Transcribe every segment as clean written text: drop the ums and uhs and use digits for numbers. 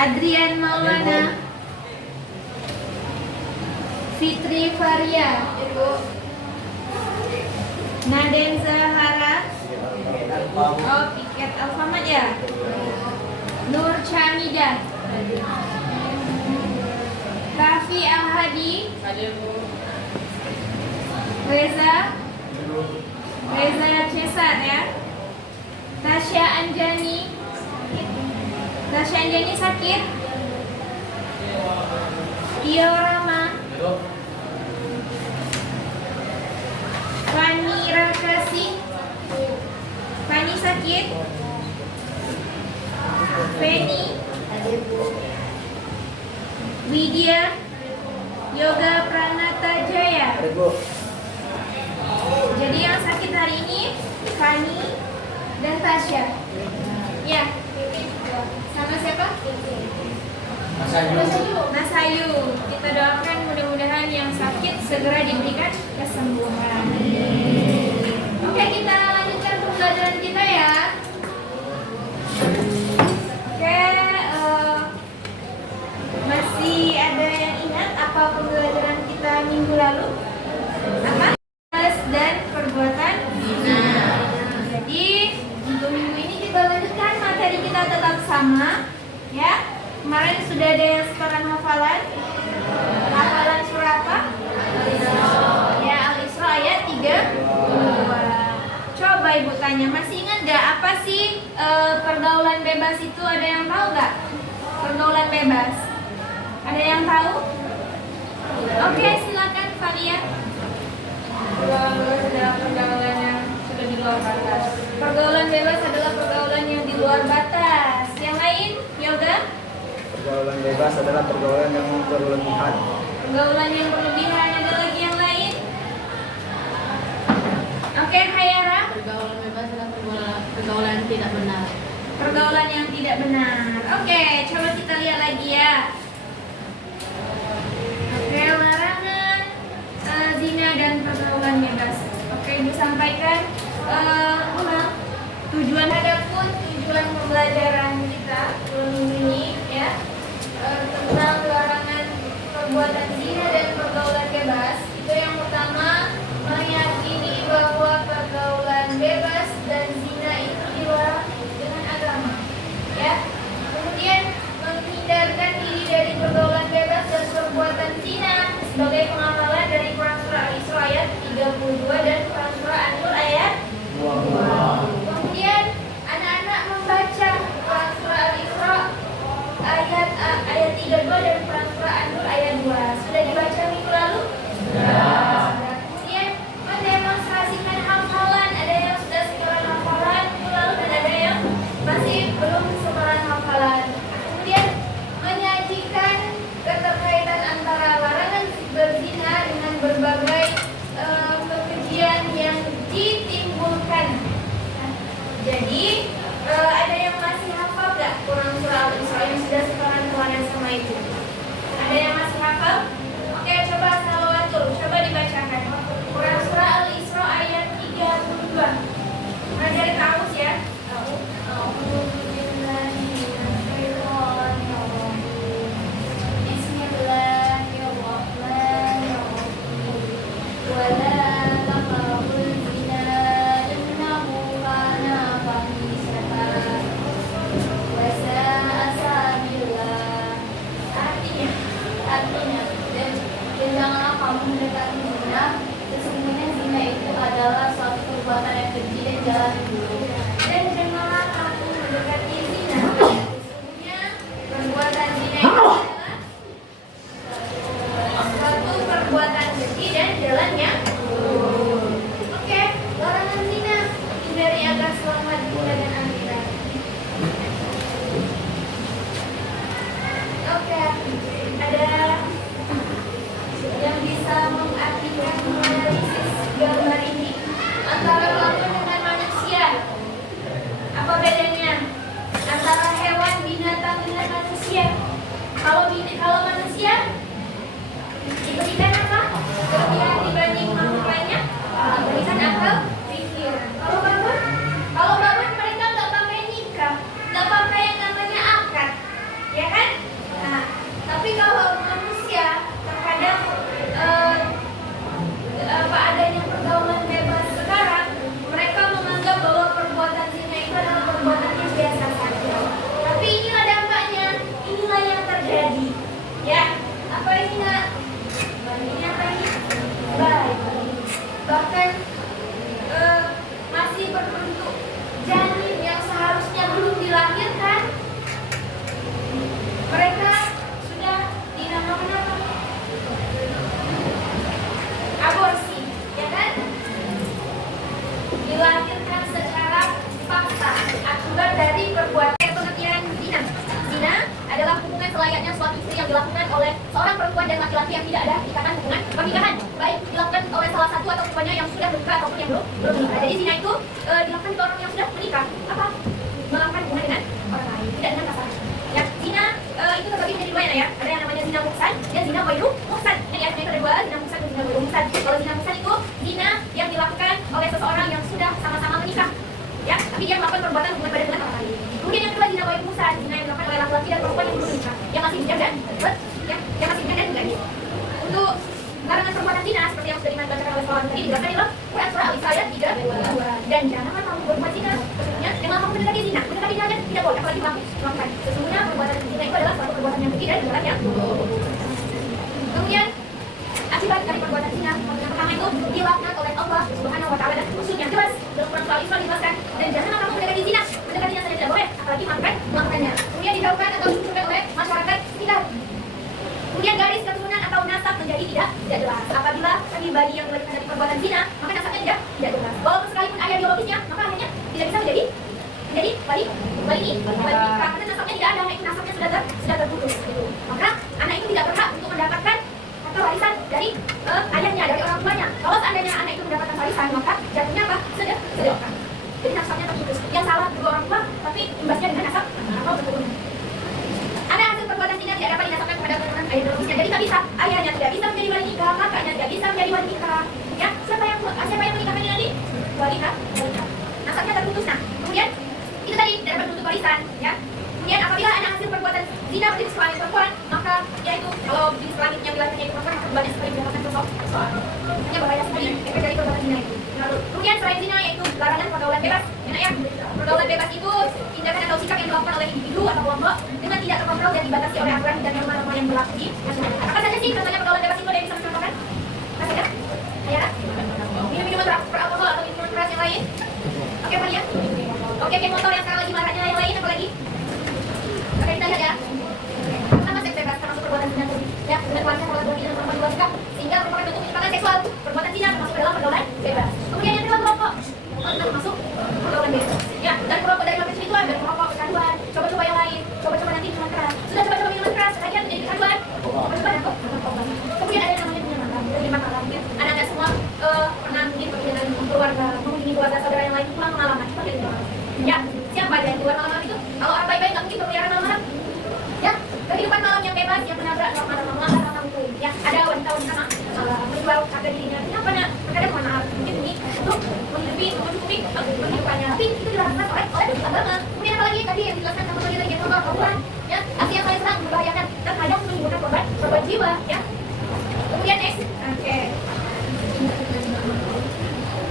Adrian Maulana, Fitri Faria, Naden Zahara, oh Piket Alfamad ya, Nur Chamida, Kafi Al-Hadi, Reza Cesar ya, Tasya Anjani sakit, Tio Rama, Fani Rakasi, Fani sakit, Feni, Widya, Yoga Pranata Jaya. Jadi yang sakit hari ini Fani dan Tasya. Ya. Sama siapa? Mas Ayu. Kita doakan mudah-mudahan yang sakit segera diberikan kesembuhan. Oke, kita lanjutkan pembelajaran kita ya. Oke, masih ada yang ingat apa pembelajaran kita minggu lalu? Apa? Dan perbuatan zina. Jadi untuk minggu ini kita lanjutkan materi kita tetap sama, ya. Kemarin sudah ada yang setoran hafalan. Hafalan surah apa? Ya, Al-Isra ayat 32. Coba ibu tanya, masih ingat gak apa sih pergaulan bebas itu? Ada yang tahu gak? Pergaulan bebas. Ada yang tahu? Oke, silakan Falia. Pergaulan adalah pergaulan yang sudah di luar batas. Pergaulan bebas adalah pergaulan yang di luar batas. Yang lain, Yoga? Pergaulan bebas adalah pergaulan yang berlebihan. Pergaulan yang berlebihan, ada lagi yang lain? Oke, Hayara? Pergaulan bebas adalah pergaulan yang tidak benar. Pergaulan yang tidak benar. Oke, coba kita lihat lagi ya. Oke, larangan zina dan pergaulan bebas. Oke, disampaikan tujuan pembelajaran kita minggu ini ya, tentang larangan perbuatan zina dan pergaulan bebas. Itu yang pertama, meyakini bahwa pergaulan bebas dan zina itu dilarang dengan agama ya. Kemudian menghindarkan diri dari pergaulan bebas dan perbuatan zina sebagai pengamalan dari Quran surah Al-Isra ayat 32 dan Quran surah An-Nur ayat 2. Kemudian anak-anak membaca Quran surah Al-Isra ayat 32 dan Quran surah An-Nur ayat 2. Sudah dibaca minggu lalu? Sudah. Kemudian mendemonstrasikan hafalan. Ada yang sudah setoran hafalan minggu lalu dan ada yang masih belum setoran hafalan. Kemudian menyajikan keterkaitan antara larangan berzina dengan berbagai kekejian yang ditimbulkan. Jadi ada yang masih hafal gak Quran surah Al-Isra yang sudah setoran kemarin sama itu? Ada yang masih hafal? Oke, coba salawatul, coba dibacakan Quran surah Al-Isra ayat 32. Mulai dari kamus ya. Artinya, dan janganlah kamu mendekati zina. Sesungguhnya zina itu adalah suatu perbuatan yang keji dan jalan buruk. Dan janganlah kamu mendekati zina. Sesungguhnya perbuatan zina itu adalah suatu perbuatan keji dan jalannya. Oke, larangan zina hindari agar selamat dunia dan akhirat. Oke, ada yang bisa mengartikan menganalisis gambar ini antara kamu dengan manusia. Apa bedanya antara hewan, binatang dengan manusia? Kalau seorang perempuan dan laki-laki yang tidak ada ikatan hubungan pernikahan, baik dilakukan oleh salah satu atau keduanya yang sudah menikah ataupun yang belum menikah. Jadi zina itu dilakukan ke orang yang sudah menikah, apa? Melakukan hubungan dengan orang lain, tidak dengan pasangan. Ya, zina itu terbagi menjadi dua ya. Ada yang namanya zina muhsan dan zina ghairu muhsan. Jadi artinya itu ada dua, zina muhsan dan zina ghairu muhsan. Kalau zina muhsan itu zina yang dilakukan oleh seseorang yang sudah sama-sama menikah, ya, tapi dia melakukan perbuatan hubungan badan dengan orang lain. Kemudian yang kedua zina ghairu muhsan, zina yang dilakukan oleh laki-laki dan perempuan yang belum menikah, yang masih bujang dan yang masih bujang dan gadis. Untuk larangan perbuatan zina seperti yang sudah dibacakan oleh Salman tadi dijelaskan dalam Quran surah Al-Isra ayat 3 dan janganlah kamu berbuat zina sesungguhnya dengan kamu mendekati zina aja tidak boleh apalagi melakukan sesungguhnya perbuatan zina itu adalah suatu perbuatan yang keji dan jalan yang kemudian akibat dari perbuatan zina yang pertama itu dilaknat oleh Allah Subhanahu wa taala dan Rasulnya jelas dalam Quran surah Al-Isra dijelaskan dan janganlah kamu mendekati zina saja tidak boleh apalagi melakukannya kemudian dijauhkan atau dijauhkan oleh masyarakat sekitar. Kemudian garis keturunan atau nasab menjadi tidak jelas. Apabila pribadi yang melahirkan dari perbuatan zina, maka nasabnya tidak jelas. Walaupun sekalipun ayah biologisnya, maka akhirnya tidak bisa menjadi wali karena nasabnya tidak ada, itu nasabnya sudah terputus. Gitu. Maka anak itu tidak berhak untuk mendapatkan atau warisan dari ayahnya, dari orang tuanya. Kalau seandainya anak itu mendapatkan warisan, maka jatuhnya apa? Sedekah. Jadi nasabnya terputus. Yang salah kedua orang tua, tapi imbasnya dengan nasab atau keturunan. Ada hasil perbuatan zina tidak dapat dinasabkan kepada keturunan ayah biologisnya. Jadi tak bisa, ayahnya tidak bisa menjadi wali nikah, kakaknya tidak bisa menjadi wali nikah. Ya, siapa yang menikahkannya nanti? Wali nikah. Nasabnya terputus. Nah, kemudian itu tadi tidak dapat menuntut warisan, ya. Kemudian apabila anak hasil perbuatan zina berjenis kelamin perempuan, maka yaitu kalau jenis kelaminnya dilahirkannya itu perempuan, maka banyak sekali mendapatkan persoalan. Hanya berbahaya sekali efek dari perbuatan zina itu. Kemudian selain zina yaitu larangan pergaulan bebas. Ya, pergaulan bebas itu tindakan atau sikap yang dilakukan oleh individu atau kelompok dengan tidak terkontrol dan dibatasi oleh aturan dan norma-norma yang berlaku di masyarakat. Apa saja sih contohnya pergaulan bebas itu? Ada yang bisa mencontohkan? Apa saja? Ya, minum-minuman beralkohol atau minuman keras yang lain? Oke, apa dia? Oke, motor yang sekarang lagi maraknya yang lain apa lagi? Oke, kita lihat ya. Pertama seks bebas termasuk perbuatan zina tadi. Ya, dengan wanita kalau laki dan perempuan dua sikap sehingga merupakan bentuk penyimpangan seksual. Perbuatan zina termasuk dalam pergaulan bebas. Kemudian yang kedua merokok. Termasuk pergaulan bebas. Ya, dan merokok dari hampir spiritual, dari merokok kecanduan, coba-coba yang lain, coba-coba nanti minuman keras. Sudah coba-coba minuman keras, kemudian menjadi kecanduan. Coba-coba dan narkoba. Kemudian ada yang namanya penyamaran mungkin anak-anak semua pernah mungkin perjalanan keluarga, mengunjungi keluarga saudara yang lain itu pengalaman. Ya, siapa ada yang keluar malam itu? Kalau orang baik-baik nggak mungkin berkeliaran malam-malam. Ya, kehidupan malam yang bebas, yang menabrak norma-norma melanggar norma hukum. Ya, ada wanita-wanita menjual harga dirinya. Kenapa nak? Terkadang mohon maaf, mungkin ini untuk mencukupi kehidupannya. Tapi itu dilakukan oleh agama. Kemudian apa lagi tadi yang dijelaskan sama tadi lagi nomor korban. Ya, aksi yang paling serang membahayakan terkadang menimbulkan korban jiwa. Ya. Kemudian next, oke.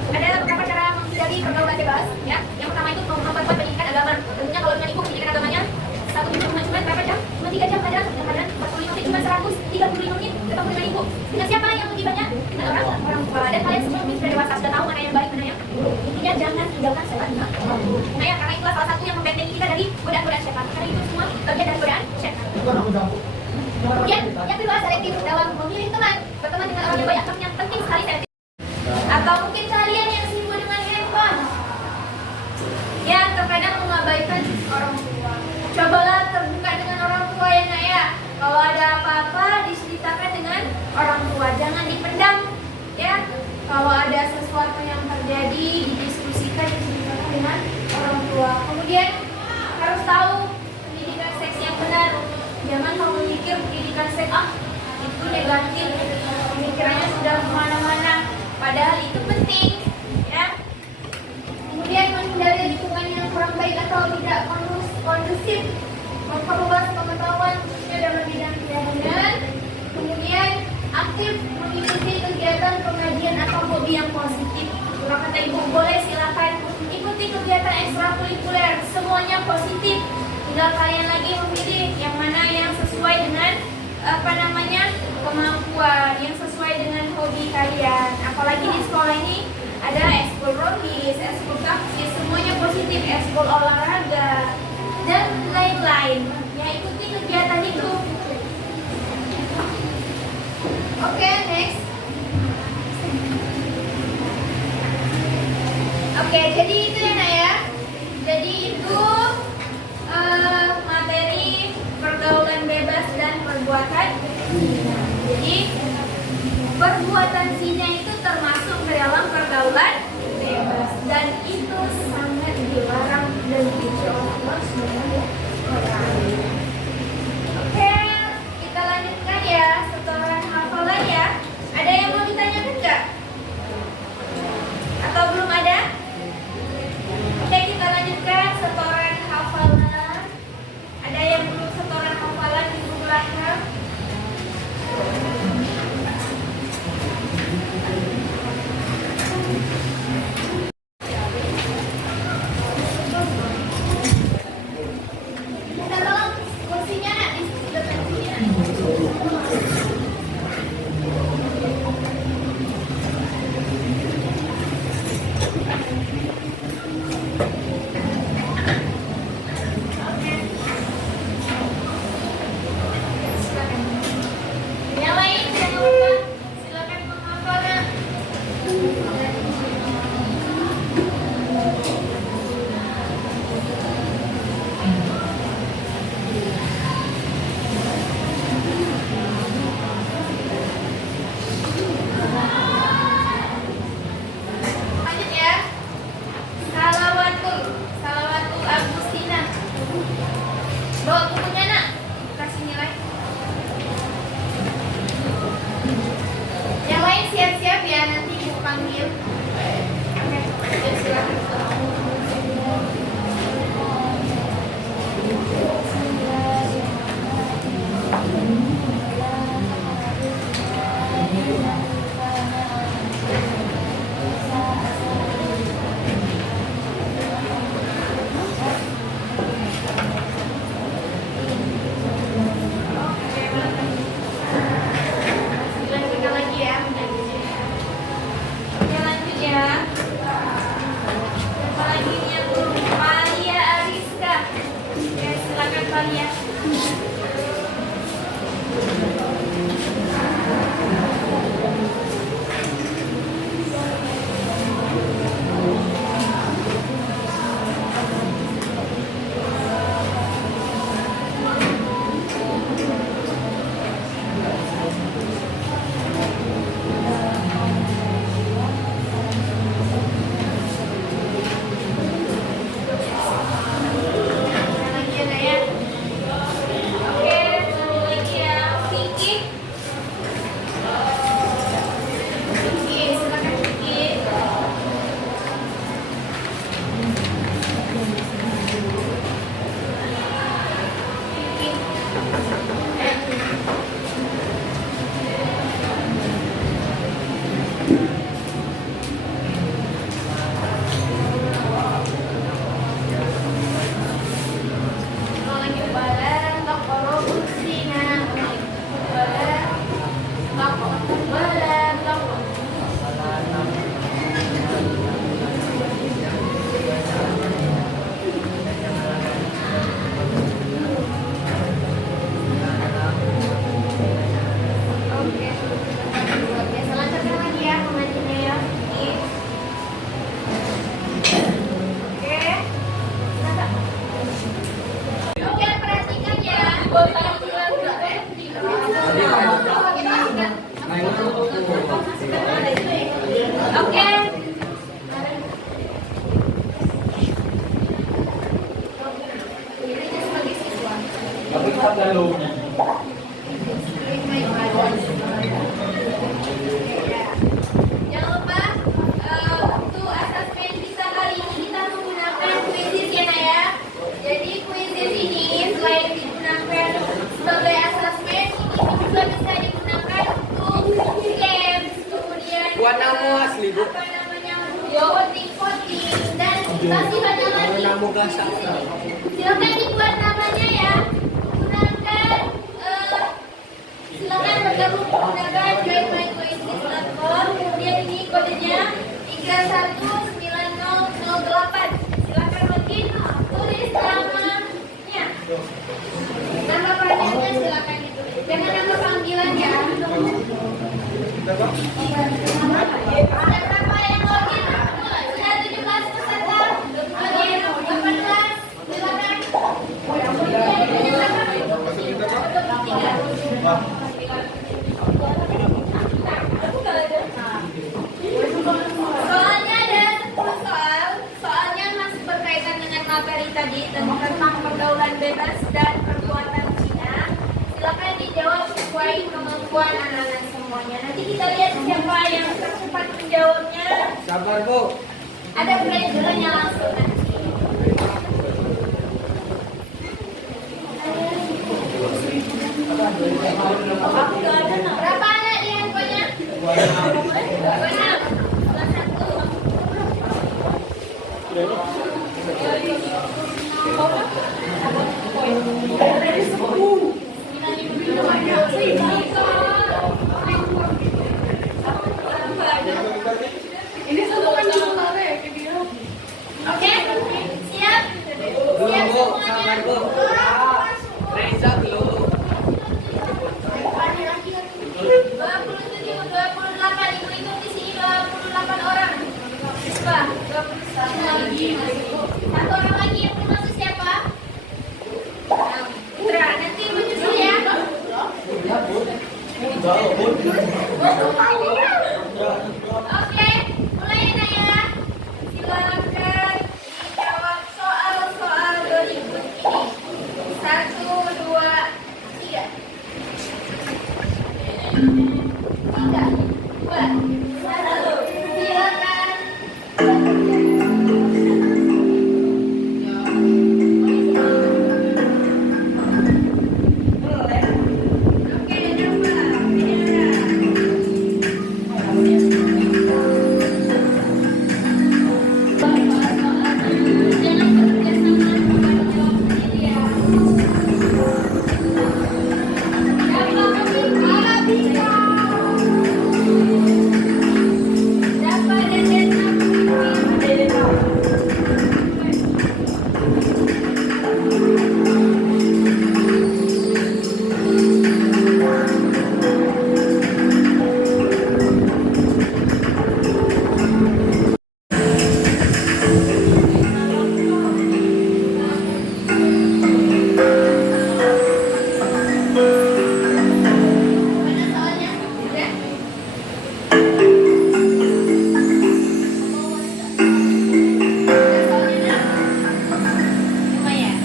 Ada beberapa cara menghindari pergaulan bebas. Ya, yang pertama itu memperkuat pendidikan agama. Tentunya kalau dengan ibu pendidikan agamanya satu minggu cuma berapa jam? Cuma 3 jam aja. Kadang-kadang 45 menit cuma 135 menit ketemu dengan ibu. Dengan siapa yang lebih banyak? Dengan orang tua. Dan kalian semua sudah dewasa, sudah tahu mana yang baik, mana yang buruk. Intinya jangan tinggalkan setan. Nah ya, karena itulah salah satu yang membentengi kita dari godaan-godaan setan. Karena itu semua bagian dari godaan setan. Kemudian yang kedua selektif dalam memilih teman. Berteman dengan orang yang baik yang penting sekali selektif. Atau mungkin kalian yang sibuk dengan handphone, yang terkadang mengabaikan orang tua. Cobalah terbuka dengan orang tua ya nak ya. Kalau ada apa-apa diceritakan dengan orang tua, jangan dipendam ya. Kalau ada sesuatu yang terjadi didiskusikan, diceritakan dengan orang tua. Kemudian harus tahu pendidikan seks yang benar. Jangan kamu mikir pendidikan seks itu negatif, pemikirannya sudah kemana-mana. Padahal itu penting ya. Kemudian menghindari lingkungan yang kurang baik atau tidak kondusif, memperluas pengetahuan khususnya dalam bidang keyakinan. Kemudian aktif mengikuti kegiatan pengajian atau hobi yang positif. Kalau kata ibu boleh silakan ikuti kegiatan ekstrakurikuler, semuanya positif. Tinggal kalian lagi memilih yang mana yang sesuai dengan kemampuan, yang sesuai dengan hobi kalian. Apalagi di sekolah ini ada ekskul rohis, ekskul taksis, semuanya positif, ekskul olahraga dan lain-lain. Ya, ikuti kegiatan itu. Oke, next. Oke, jadi itu ya nak ya. Jadi itu materi pergaulan bebas dan perbuatan zina. Jadi perbuatan zina itu termasuk ke dalam pergaulan bebas dan itu sangat dilarang dan dibenci oleh Allah Subhanahu wa Ta'ala. Oke, kita lanjutkan ya setoran hafalan ya. Ada yang mau ditanyakan nggak? Atau belum ada? Oke, kita lanjutkan setoran hafalan. Ada yang belum setoran hafalan di buku belakang? Kita tolong kursinya nak di depan sini nak. Yang lain jangan lupa silakan menghafalnya. Lanjut ya. Salawatul Agustina. Bawa bukunya nak. Kasih nilai. Yang lain siap-siap ya, nanti ibu panggil. Oke, ya, silakan. Dilanjutkan lagi ya. Oke, lanjut ya. Siapa lagi nih yang belum? Malia Ariska. Ya, silakan Malia. Yang lagi ada ya. Oke, satu lagi ya. Vicky. Vicky, silakan Vicky. Lagi balan taqrabus zina. Balan Oke. Biasa lancarkan lagi ya pengajiannya ya. Oke. Oke, perhatikan ya. Oke. Dirinya sebagai siswa. Tapi kita lalu. Jangan lupa untuk asesmen bisa kali ini kita menggunakan quizzes ya Nak ya. Jadi quizzes ini selain digunakan sebagai asesmen, ini juga bisa digunakan untuk games, kemudian Buat nama asli, Bu. apa namanya voting dan masih banyak lagi. Nama gasak. Silakan dibuat namanya ya. Gunakan silakan bergabung menggunakan joinmyquizzes.com. Kemudian ini kodenya 319008. Silakan login, tulis namanya. Nama panjangnya silakan ditulis. Jangan nama panggilan ya. Ada berapa yang login? Sudah 17 peserta. Login 18. Silakan. kemampuan anak-anak semuanya. Nanti kita lihat siapa yang tercepat menjawabnya. Sabar, Bu. Ada pelajarannya langsung nanti. Berapa anak di handphonenya? 26. Kelas 1. Oke, siap? Siap Bu, semuanya? sabar, Bu. Reza belum. 27, 28, ibu hitung di sini 28 orang. Coba, 21 lagi. Satu orang lagi yang belum masuk siapa? Putra, nanti ibu nyusul ya. Oke, mulai ya Naya. Silakan dijawab soal-soal berikut ini. 1, 2, 3. 3, 2, 1. Silakan. Oke, Mana soalnya? Udah? Udah soalnya, Nak? Lumayan.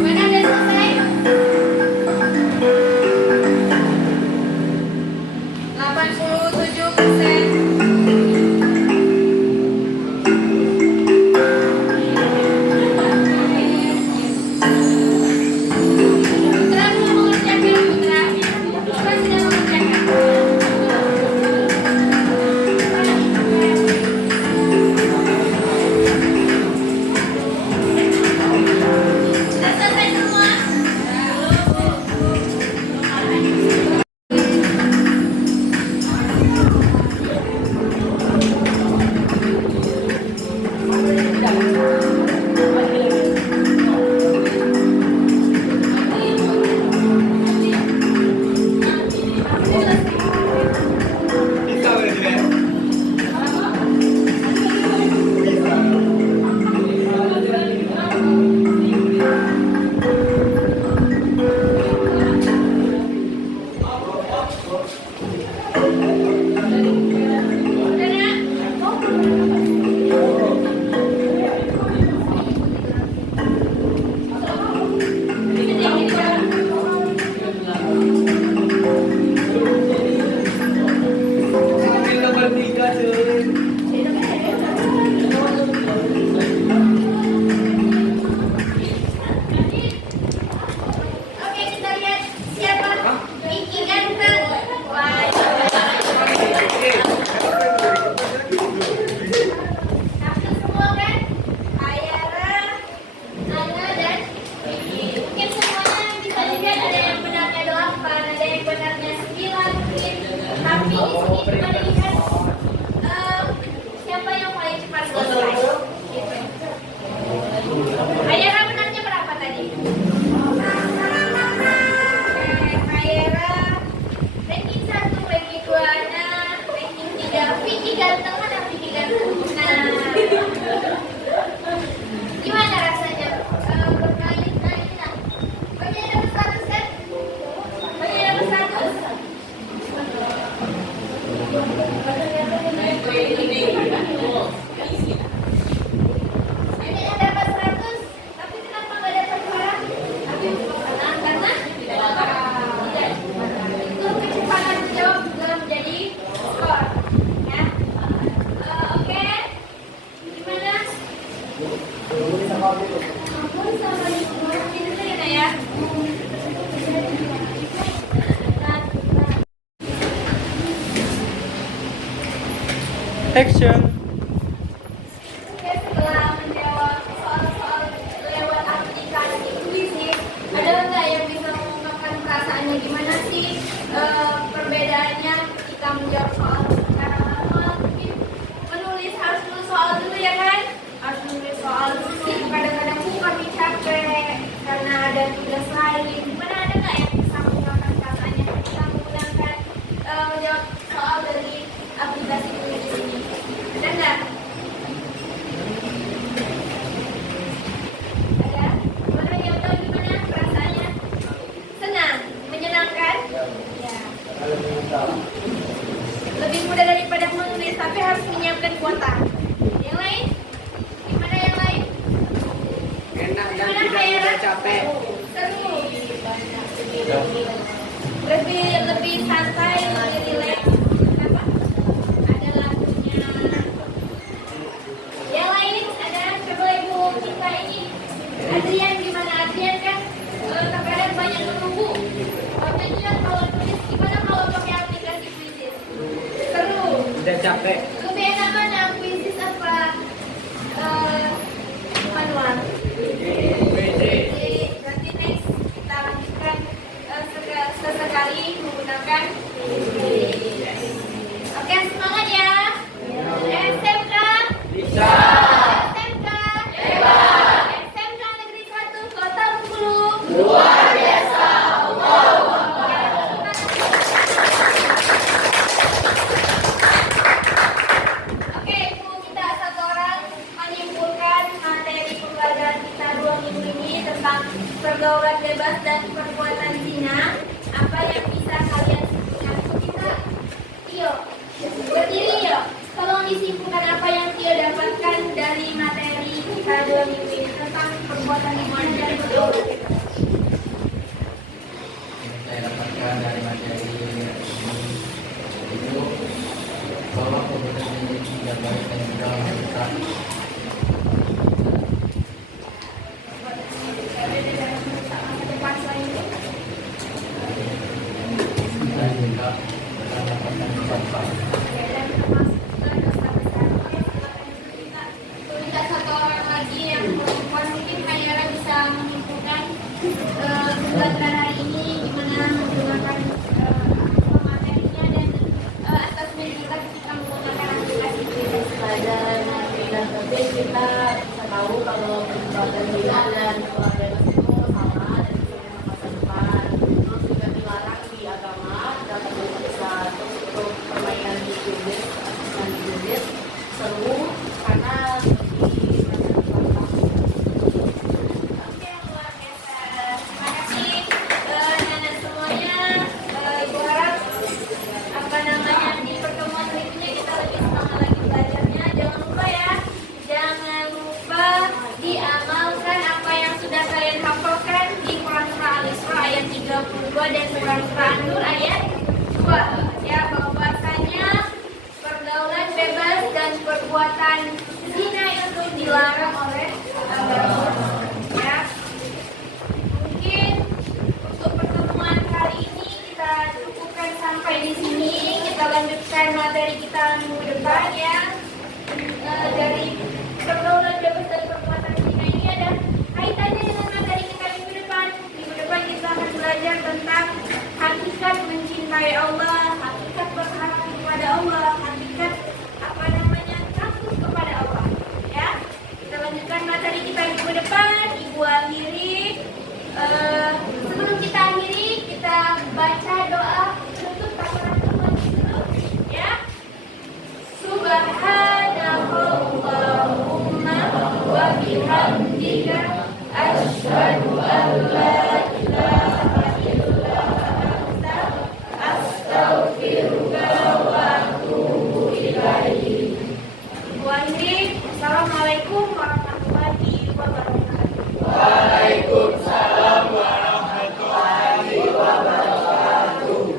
Mana udah selesai? 87%. Putra belum mengerjakan, Putra. Putra sudah mengerjakan. Sudah selesai semua? Bisa berarti ya? Udah, Nak? Kita bertiga, cuy. Oke, kita lihat siapa Vicky ganteng. Wah, tampil semua kan? Ayara, Ana, dan Vicky. Mungkin semuanya bisa dilihat ada yang benarnya 8, ada yang benarnya 9 mungkin. Tapi di sini cuma dilihat siapa yang paling cepat selesai. Gitu. Action. Oke, setelah menjawab soal-soal lewat aplikasi kuisis, ada nggak yang bisa mengungkapkan perasaannya gimana sih perbedaannya ketika menjawab soal secara manual? Mungkin harus nulis soal dulu ya kan? Harus nulis soal dulu. Kadang-kadang kami capek karena ada tugas lain. Gimana, ada nggak yang bisa mengungkapkan perasaannya ketika menggunakan menjawab soal dari aplikasi kuisis ini? Ada nggak? Ada? Mana yang tahu gimana perasaannya? Senang? Menyenangkan? Ya. Lebih mudah daripada menulis, tapi harus menyiapkan kuota. Yang lain? Gimana yang lain? Enak dan Gimana tidak kayak mudah capek. seru? Lebih santai, lebih rileks. Kenapa? Ada lagunya. Yang lain ada, coba ibu kita ini. Adrian, gimana Adrian kan? Terkadang banyak menunggu. Adrian kalau tulis gimana kalau pakai aplikasi kuisis? Seru. Tidak capek. Lebih enak mana kuisis apa manual? Jadi berarti next kita lanjutkan sesekali menggunakan kuisis. Oke, semangat ya. SMK Bisa. SMK hebat. SMK Negeri 1 Kota Bengkulu. Luar biasa. Oke, Ibu, kita satu orang menyimpulkan materi pembelajaran kita 2 minggu ini tentang pergaulan bebas dan perbuatan zina. Apa yang bisa kalian simpulkan? Kita, Tio, berdiri yuk. Tolong disimpulkan apa yang Tio dapatkan dari materi kita 2 minggu ini tentang perbuatan zina dan pergaulan bebas. Saya dapatkan dari materi ini itu bahwa perbuatan ini tidak baik dan juga merusak. Depan selain itu. Dan juga mendapatkan manfaat. Kita satu orang lagi yang perempuan, mungkin Hayara bisa menyimpulkan pembelajaran hari ini gimana menggunakan materinya dan asesmen kita ketika menggunakan aplikasi kuisis. Pelajaran hari dan lebih kita bisa tahu kalau perbuatan zina dan perbuatan bebas itu sama dan bisa masa depan. Terus juga dilarang di agama, dapat bisa terus untuk permainan di kuisis, asesmen di kuisis seru karena lebih Oke, luar biasa. Terima kasih nenek semuanya. Ibu harap di pertemuan berikutnya kita lebih semangat lagi belajarnya. Jangan lupa ya, jangan lupa diamalkan apa yang sudah kalian hafalkan di Quran Surah Al-Isra ayat 32 dan Quran Surah An-Nur ayat 2. Ya, bahwasanya pergaulan bebas dan perbuatan zina itu dilarang oleh agama. Ya, mungkin untuk pertemuan kali ini kita cukupkan sampai di sini. Kita lanjutkan materi kita minggu depan ya. Dari pergaulan bebas dan perbuatan zina ini ada kaitannya dengan materi kita minggu depan. Minggu depan kita akan belajar tentang hakikat mencintai Allah, hakikat berharap kepada Allah, hakikat takut kepada Allah. Ya, kita lanjutkan materi kita minggu depan. Ibu akhiri. Sebelum kita akhiri, kita baca doa penutup Allahumma ya. Subhanallahumma wa bihamdika asyhadu an la ilaha illa anta astaghfiruka wa atubu ilaik. Ibu akhiri, assalamualaikum warahmatullahi wabarakatuh. Waalaikumsalam warahmatullahi wabarakatuh.